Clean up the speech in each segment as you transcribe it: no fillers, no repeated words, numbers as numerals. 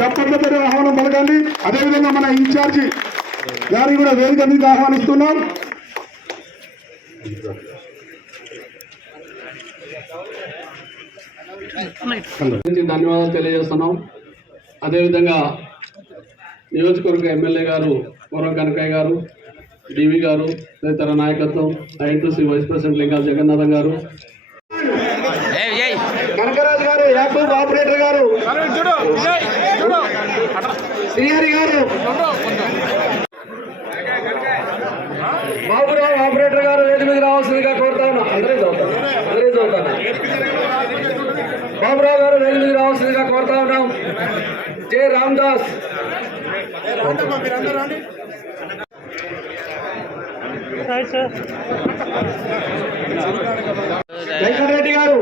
చప్పట్లతో ఆహ్వానం పలకండి. అదేవిధంగా మన ఇన్ఛార్జి గారిని కూడా వేదిక మీద ఆహ్వానిస్తున్నాం. ధన్యవాదాలు తెలియజేస్తున్నాం. అదేవిధంగా నియోజకవర్గ ఎమ్మెల్యే గారు పూర్వం కనకయ్య గారు, డివి గారు, తదితర నాయకత్వం, ఐఎన్టీసీ వైస్ ప్రెసిడెంట్ లింగాల జగన్నాథం గారు, కనకరాజు గారు, యాకూబ్ ఆపరేటర్ గారు, శ్రీహరి గారు, బాబురావు ఆపరేటర్ గారు వేది మీద రావాల్సిందిగా కోరుతా ఉన్నాం. అందరూ చదువుతాను. బాబురావు గారు వేది మీద రావాల్సిందిగా కోరుతా ఉన్నాం. జే రామదాస్, వెంకటరెడ్డి గారు,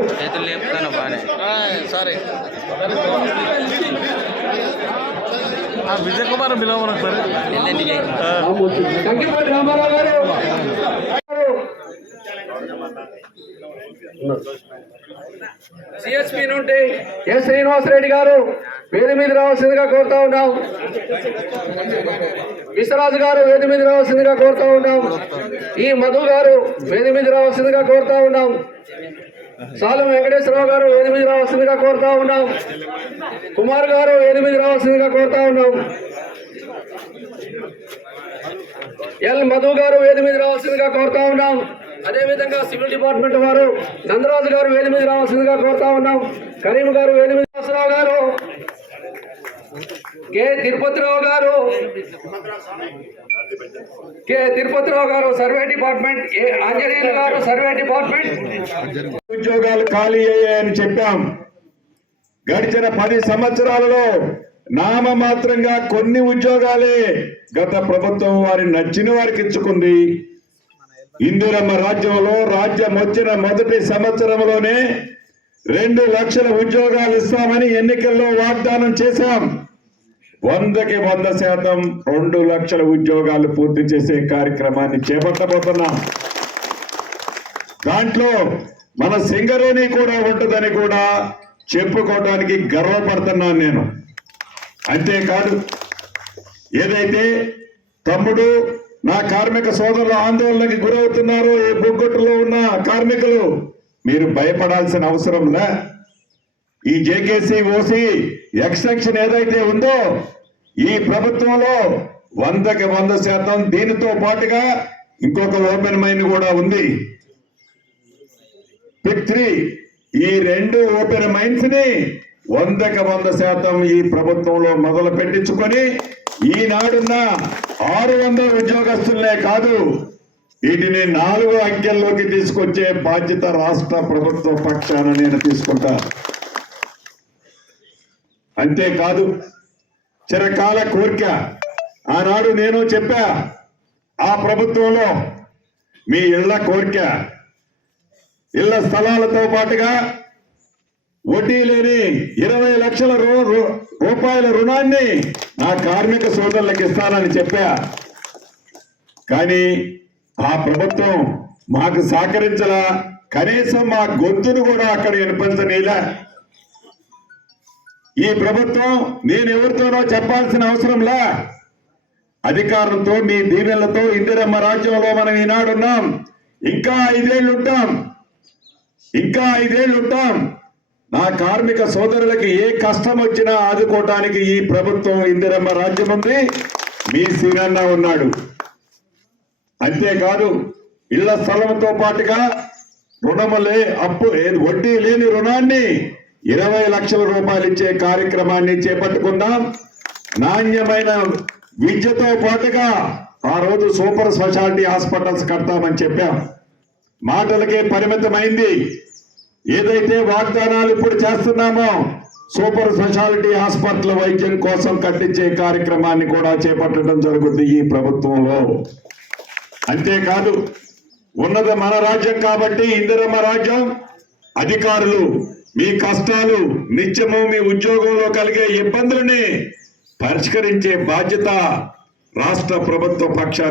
విజయ్ కుమార్ బిలవరం సార్, కంకిపల్లి రామారావు గారు, సిఎస్పి నుండి ఎస్ శ్రీనివాసరెడ్డి గారు వేది మీద రావాల్సిందిగా కోరుతా ఉన్నాం. విశ్వరాజు గారు వేది మీద రావాల్సిందిగా కోరుతా ఉన్నాం. ఈ మధు గారు వేది మీద రావాల్సిందిగా కోరుతా ఉన్నాం. సాలం వెంకటేశ్వరరావు గారు వేది మీద రావాల్సిందిగా కోరుతా ఉన్నాం. కుమార్ గారు వేది మీద రావాల్సిందిగా కోరుతా ఉన్నాం. ఎల్ మధు గారు వేది మీద రావాల్సిందిగా కోరుతా ఉన్నాం. అదేవిధంగా సివిల్ డిపార్ట్మెంట్ వారు నందరాజు గారు వేది మీద రావాల్సిందిగా కోరుతా ఉన్నాం. కరీం గారు వేది మీద రావు గారు, కె తిరుపతిరావు గారు సర్వే డిపార్ట్మెంట్, ఆంజనేయులు గారు సర్వే డిపార్ట్మెంట్. ఉద్యోగాలు ఖాళీ అయ్యాయని చెప్పాం. గడిచిన 10 సంవత్సరాలలో నామమాత్రంగా కొన్ని ఉద్యోగాలే గత ప్రభుత్వం వారిని నచ్చిన వారికి ఇచ్చుకుంది. ఇందిరమ్మ రాజ్యంలో రాజ్యం వచ్చిన మొదటి సంవత్సరంలోనే 2 లక్షల ఉద్యోగాలు ఇస్తామని ఎన్నికల్లో వాగ్దానం చేశాం. 100కి 100% 2 లక్షల ఉద్యోగాలు పూర్తి చేసే కార్యక్రమాన్ని చేపట్టబోతున్నాం. దాంట్లో మన సింగరేణి కూడా ఉంటుందని కూడా చెప్పుకోవడానికి గర్వపడుతున్నాను నేను. అంతేకాదు, ఏదైతే తమ్ముడు నా కార్మిక సోదరుల ఆందోళనకి గురవుతున్నారో ఈ బొగ్గొట్టులో ఉన్న కార్మికులు, మీరు భయపడాల్సిన అవసరంలా. ఈ జేకేసీ ఓసీ ఎక్స్టెన్షన్ ఏదైతే ఉందో ఈ ప్రభుత్వంలో 100కి 100%, దీనితో పాటుగా ఇంకొక ఓపెన్ మైన్ కూడా ఉంది, పిక్ 3. ఈ 2 ఓపెన్ మైన్స్ ని 100కి 100% ఈ ప్రభుత్వంలో మొదలు పెట్టించుకొని ఈనాడున్న 600 ఉద్యోగస్తులే కాదు, వీటిని 4 అంకెల్లోకి తీసుకొచ్చే బాధ్యత రాష్ట్ర ప్రభుత్వ పక్షాన నేను తీసుకుంటా. అంతేకాదు, చిరకాల కోరిక ఆనాడు నేను చెప్పా, ఆ ప్రభుత్వంలో మీ ఇళ్ల కోరిక, ఇళ్ల స్థలాలతో పాటుగా వడ్డీ లేని 20 లక్షల రూపాయల రుణాన్ని నా కార్మిక సోదరులకు ఇస్తానని చెప్పా. కానీ ఆ ప్రభుత్వం మాకు సహకరించలా, కనీసం మా గొంతును కూడా అక్కడ వినిపించనీలా. ఈ ప్రభుత్వం నేను ఎవరితోనో చెప్పాల్సిన అవసరంలా, అధికారంతో మీ దీవెనలతో ఇందిరమ్మ రాజ్యంలో మనం ఈనాడున్నాం. ఇంకా 5 ఏళ్ళు ఉంటాం. నా కార్మిక సోదరులకి ఏ కష్టం వచ్చినా ఆదుకోవటానికి ఈ ప్రభుత్వం ఇందిరమ్మ రాజ్యం ఉంది, మీ సీనన్న ఉన్నాడు. అంతేకాదు, ఇళ్ల స్థలంతో పాటుగా వడ్డీ లేని రుణాన్ని 20 లక్షల రూపాయలు ఇచ్చే కార్యక్రమాన్ని చేపట్టుకుందాం. నాణ్యమైన విద్యతో పాటుగా ఆ రోజు సూపర్ స్పెషాలిటీ హాస్పిటల్స్ కడతామని చెప్పాం. మాటలకే పరిమితమైంది. ఏదైతే వాగ్దానాలు ఇప్పుడు చేస్తున్నామో సూపర్ స్పెషాలిటీ హాస్పిటల్ వైద్యం కోసం కట్టించే కార్యక్రమాన్ని కూడా చేపట్టడం జరుగుతుంది ఈ ప్రభుత్వంలో. అంతేకాదు, ఉన్నది మన రాజ్యం కాబట్టి ఇందిరమ్మ రాజ్యం, అధికారులు మీ కష్టాలు, నిత్యము మీ ఉద్యోగంలో కలిగే ఇబ్బందులని పరిష్కరించే బాధ్యత రాష్ట్ర ప్రభుత్వ పక్షాన